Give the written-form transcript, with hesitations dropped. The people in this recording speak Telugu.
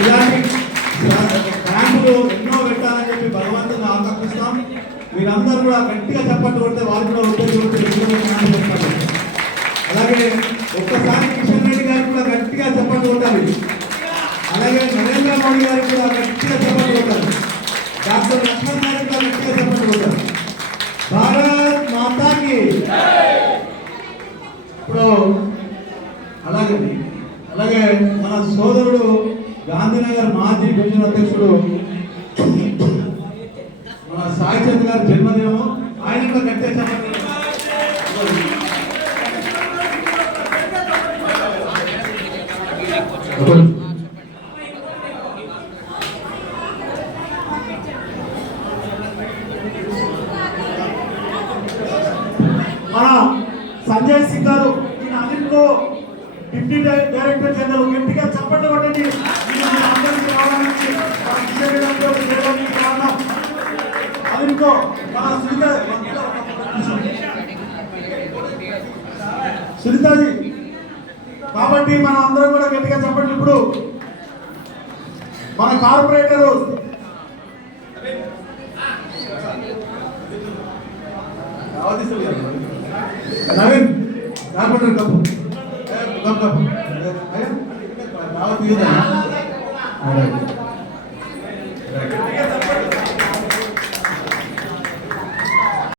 ఇలాంటి క్యాంపులు ఎన్నో పెట్టాలని చెప్పి భగవంతుని ఆకాంక్షిస్తాం. మీరందరూ కూడా గట్టిగా చప్పట్లు కొడితే వాళ్ళు కూడా ఉద్యోగం. అలాగే ఒక్కసారి కిషన్ రెడ్డి గారికి కూడా గట్టిగా చప్పట్లు కొట్టాలి. అలాగే నరేంద్ర మోడీ గారికి కూడా గట్టిగా చప్పట్లు కొట్టాలి. డాక్టర్ లక్ష్మణ్ గారికి కూడా గట్టిగా చప్పట్లు కొట్టాలి. భారత్ మాతాకి. ఇప్పుడు అలాగే మన సోదరుడు గాంధీనగర్ మాజీ డివిజన్ అధ్యక్షుడు మన సాయి చంద్ర గారి జన్మదినము. ఆయన కూడా గట్టిగా చప్పట్లు. మన సంజయ్ సింగ్ గారు ఈయన అనిల్కో డిప్యూటీ డైరెక్టర్ జనరల్ గట్టిగా చప్పట్లు కొట్టండి. అనిల్కో మన సునీతాజీ కాబట్టి మనం అందరం కూడా గట్టిగా చెప్పండి. ఇప్పుడు మన కార్పొరేటరు నవీన్ కార్పొరేటర్ కప్పు